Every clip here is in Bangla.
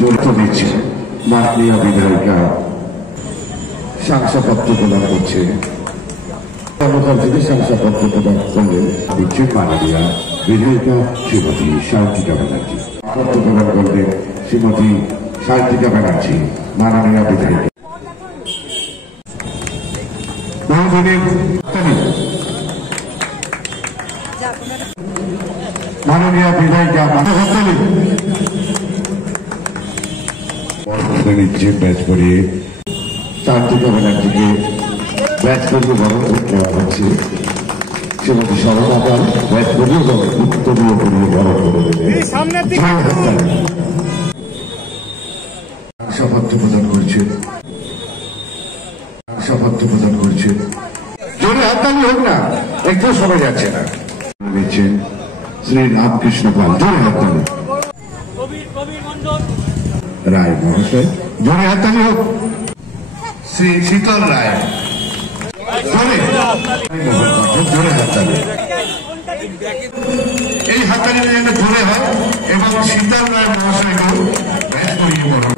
চরিত্র নিচ্ছে মাননীয় বিধায়িকা শংসাপত্র প্রদান করছে। কর্মকাল থেকে শংসাপত্র প্রদান করলেন দিচ্ছেন মাননীয় বিধায়িকা শ্রীমতী সায়ন্তিকা ব্যানার্জি। পত্র প্রদান করলেন শ্রীমতী সায়ন্তিকা ব্যানার্জি মাননীয় বিধায়িকা। মাননীয় বিধায়িকা নিচ্ছে ব্যাচ করিয়ে সায়ন্তিকা ব্যানার্জিকে ব্যাচ করিয়ে বরণ দেওয়া হচ্ছে। শ্রীমতী সরলা পাল ব্যাচ করিয়ে উত্তরীয় করিয়ে বরণ করে দেবে। শপথ প্রদান করছেন জোরে হাততালি হোক না, একটু সময় যাচ্ছে না। দিচ্ছেন শ্রী রামকৃষ্ণ পাল, জোরে হাততালি। রায় মহাশয়, জোরে হাততালি হোক। শ্রী শীতল রায়, জোরে হাততালি। এই হাততালি যেন জোরে হয় এবং শীতল রায় মহাশয়কেও ব্যাচ করিয়ে বলো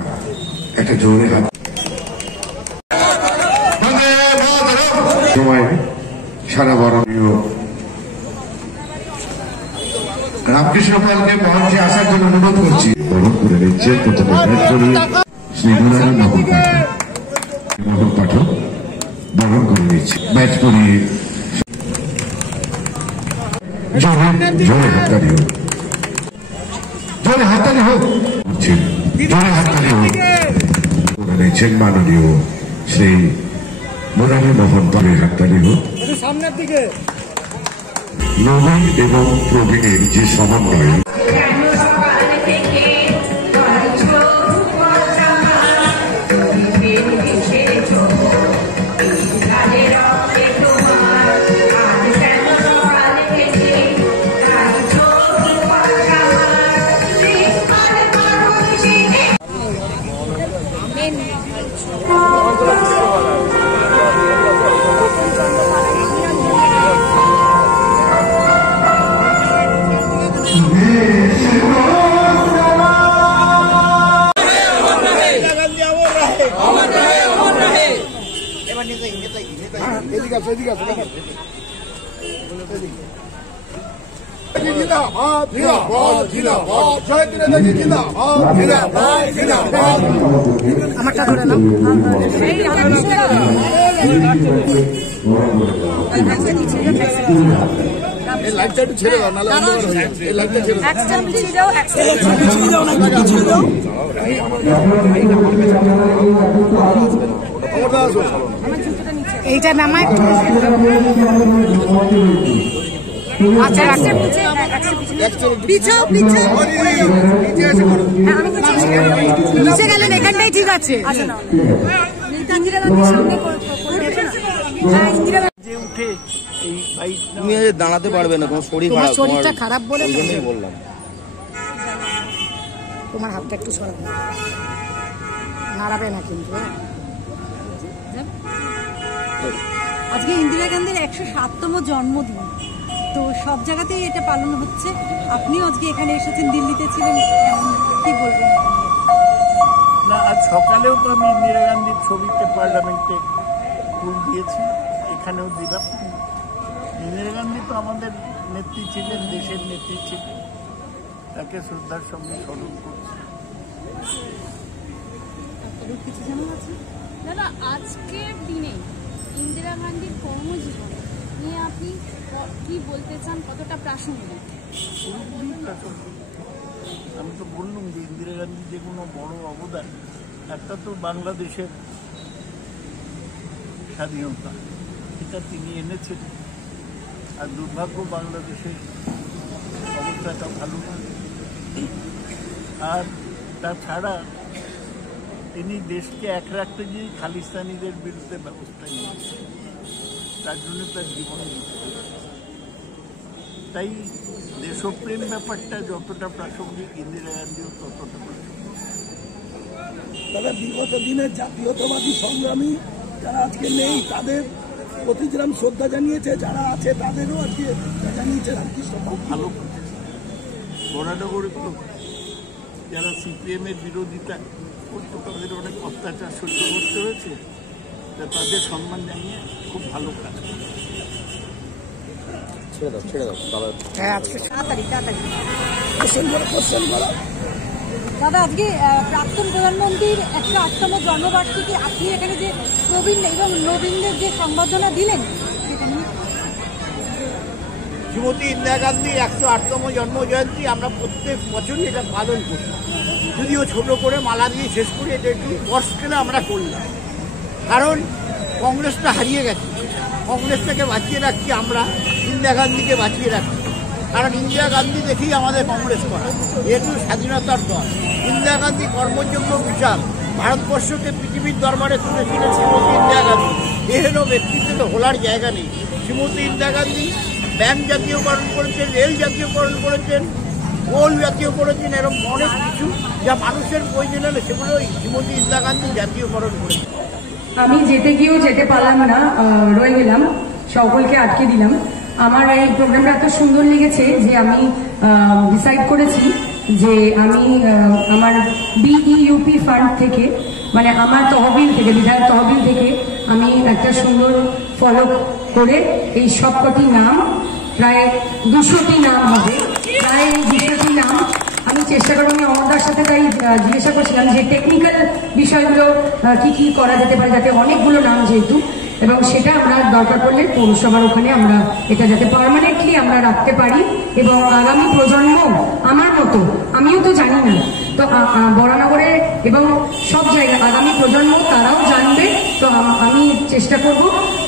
একটা জোরে হাত। সময় সারা বরণীয় রামকৃষ্ণ পালকে মঞ্চে আসার জন্য অনুরোধ করছি। বরণ করে নিচ্ছে প্রথমে ব্যাচ করিয়ে শ্রীনারায়ণ নগর পাঠক বরণ করে নিচ্ছে ব্যাচ করিয়ে। জোরে হাততালি হোক, জোরে হাততালি হোক, জোরে হাততালি হোক। করে নিচ্ছেন মাননীয় শ্রী মুরারি মোহন পালে, হাততালি হোক। সামনের দিকে নবীন এবং প্রবীণের যে সমন্বয় আমারটা ধরে নাও। লাইটটা একটু ছেড়ে দাও, নাহলে লাইটটা ছেড়ে দাও। এইটা নামায় আচ্ছা নিচে গেলেন এখানটাই ঠিক আছে। তুমি দাঁড়াতে পারবে না, তোমার শরীরটা খারাপ বলে বললাম। তোমার হাতটা একটু সরাবে, নাড়াবে না কিন্তু। আজকে ইন্দিরা গান্ধীর 107তম জন্মদিন, তো সব জায়গাতেই এটা পালন হচ্ছে। আপনিও আজকে এখানে এসেছেন, দিল্লিতে ছিলেন, কি বলবেন? না, আজ সকালেও তো আমি ইন্দিরা গান্ধীর ছবিতে পার্লামেন্টে ফুল দিয়েছি, এখানেও দিলাম। ইন্দিরা গান্ধী তো আমাদের নেত্রী ছিলেন, দেশের নেত্রী ছিলেন, তাকে শ্রদ্ধার সঙ্গে স্মরণ করছি। কিছু জানা আছে দাদা, আজকের দিনে ইন্দিরা গান্ধীর কর্মজীবন নিয়ে আপনি কি বলতে চান, কতটা প্রাসঙ্গিক? আমি তো বললাম যে ইন্দিরা গান্ধী যে কোনো বড় অবদান, একটা তো বাংলাদেশের স্বাধীনতা, এটা তিনি এনেছিলেন। আর দুর্ভাগ্য বাংলাদেশের অবস্থাটা ভালো না। আর তাছাড়া তিনি দেশকে এক রাখতে গিয়ে খালিস্তানিদের বিরুদ্ধে ব্যবস্থা নিয়েছেন, তার জন্য তার জীবন দিতে। তাই দেশপ্রেম ব্যাপারটা যতটা প্রাসঙ্গিক, ইন্দিরা গান্ধীও ততটা প্রাসঙ্গিক। তবে বিগত দিনের জাতীয়তাবাদী সংগ্রামী যারা আজকে নেই, তাদের প্রতি যেরকম শ্রদ্ধা জানিয়েছে, যারা আছে তাদেরও আজকে জানিয়েছে রামকৃষ্ণ। খুব ভালো করেছে। গোড়ানগরে তো যারা সিপিএমের বিরোধিতা করতো তাদের অনেক অত্যাচার সহ্য করতে হয়েছে, তাদের সম্মান জানিয়ে খুব ভালো কাজ করে। ছেড়ে দাও দাদা। হ্যাঁ আজকে তাড়াতাড়ি কোশ্চেন করো। দাদা, আজকে প্রাক্তন প্রধানমন্ত্রীর 108তম জন্মবার্ষিকী, আপনি এখানে যে প্রবীণ এবং নবীনদের যে সংবর্ধনা দিলেন সেটা নিয়ে। শ্রীমতী ইন্দিরা গান্ধীর 108তম জন্মজয়ন্তী আমরা প্রত্যেক বছরই এটা পালন করি, যদিও ছোট করে মালা দিয়ে শেষ করে এটা একটু স্কেলে আমরা করলাম। কারণ কংগ্রেসটা হারিয়ে গেছে, কংগ্রেসটাকে বাঁচিয়ে রাখছি আমরা, ইন্দিরা গান্ধীকে বাঁচিয়ে রাখছি। কারণ ইন্দিরা গান্ধী দেখেই আমাদের কংগ্রেস করা, যেহেতু স্বাধীনতার দল। ইন্দিরা গান্ধী কর্মযোগ্য বিশাল, ভারতবর্ষকে পৃথিবীর দরবারে তুলেছিলেন শ্রীমতী ইন্দিরা গান্ধী। এহেন ব্যক্তিত্বে তো ভোলার জায়গা নেই। শ্রীমতী ইন্দিরা গান্ধী ব্যাংক জাতীয়করণ করেছেন, রেল জাতীয়করণ করেছেন, কোল জাতীয় করেছেন, এরকম অনেক কিছু যা মানুষের প্রয়োজন হলে সেগুলো শ্রীমতী ইন্দিরা গান্ধী জাতীয়করণ করেছেন। আমি যেতে গিয়েও যেতে পারলাম না, রয়ে গেলাম, সকলকে আটকে দিলাম। আমার এই প্রোগ্রামটা এত সুন্দর লেগেছে যে আমি ডিসাইড করেছি যে আমি আমার বিইউপি ফান্ড থেকে, মানে আমার তহবিল থেকে, বিধায়ক তহবিল থেকে আমি একটা সুন্দর ফলক করে এই সবকটি নাম, প্রায় 200টি নাম হবে, প্রায় 200টি নাম আমি চেষ্টা করবো। আমি অমরদার সাথে তাই জিজ্ঞাসা করছিলাম যে টেকনিক্যাল বিষয়গুলো কি কি করা যেতে পারে, যাতে অনেকগুলো নাম যেহেতু, এবং সেটা আমরা দরকার পড়লে পৌরসভার ওখানে আমরা এটা যাতে পার্মানেন্টলি আমরা রাখতে পারি এবং আগামী প্রজন্ম আমার মতো, আমিও তো জানি না, তো বরানগরে এবং সব জায়গায় আগামী প্রজন্ম তারাও জানবে। তো আমি চেষ্টা করব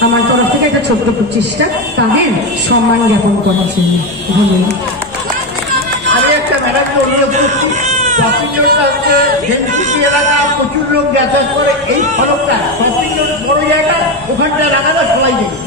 আমার তরফ থেকে একটা ছোট্ট চেষ্টা তাদের সম্মান জ্ঞাপন করার জন্য। ধন্যবাদ। আমি একটা ম্যাডামকে অনুরোধ করছি, শপিং এলাকা প্রচুর লোক যাতায়াত করে, এই ফলকটা শপিং বড় জায়গা ওখানটা লাগানো সবাই দেখে।